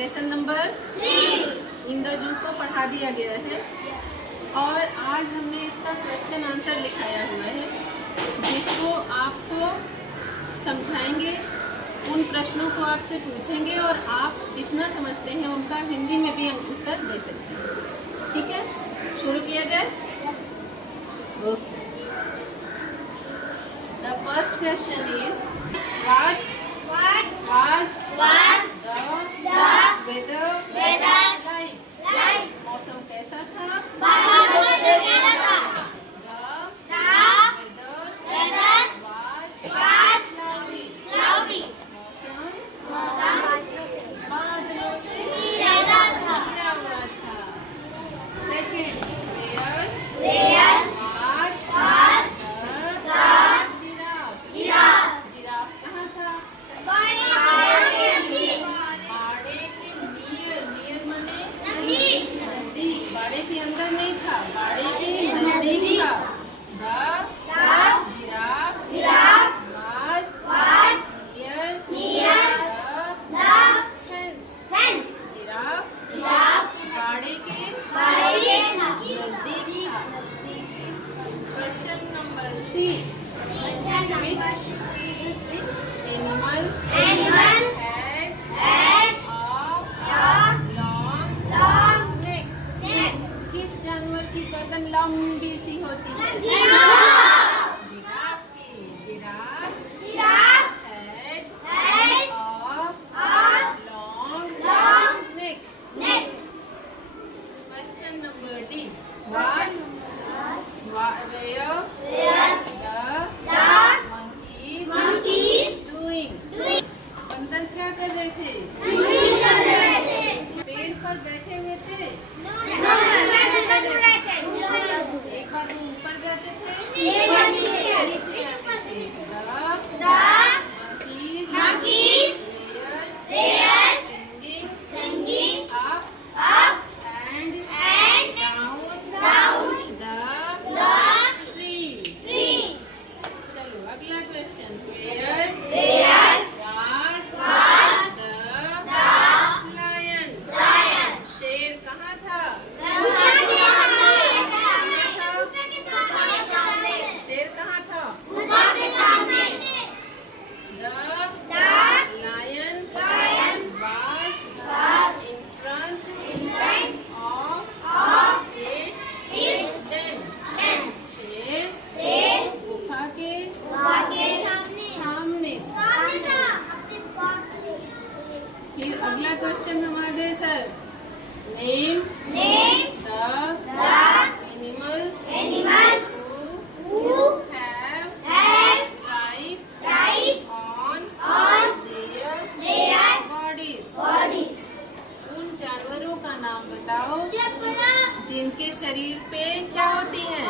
Lesson number 3 इंद्रजू को पढ़ा दिया गया है और आज हमने इसका क्वेश्चन आंसर लिखाया हुआ है, जिसको आपको समझाएंगे। उन प्रश्नों को आपसे पूछेंगे और आप जितना समझते हैं उनका हिंदी में भी उत्तर दे सकते हैं। ठीक है, शुरू किया जाए। Okay, the first question is what was the weather like. मौसम कैसा था? बाड़े के अंदर नहीं था, बाड़े के नजदीक था। Giraffe was near the fence। Giraffe बाड़े के नजदीक था। Question number C, which animal has a long neck? किस जानवर की गर्दन लंबी सी होती है? जिराफ की। Giraffe has a long neck। Question number D, where the monkeys doing? बंदर क्या कर रहे थे? पेड़ पर बैठे हुए थे। एक बार वो ऊपर जाते थे, एक बार नीचे आते थे। The monkeys were singing up and down the tree। चलो अगला question, where was the lion? शेर कहाँ था? शेर कहाँ था? The lion was in front of its den। शेर गुफा के सामने। फिर अगला क्वेश्चन हमारे sir, name the animals who have stripes on their bodies। उन जानवरों का नाम बताओ जिनके शरीर पे क्या होती है?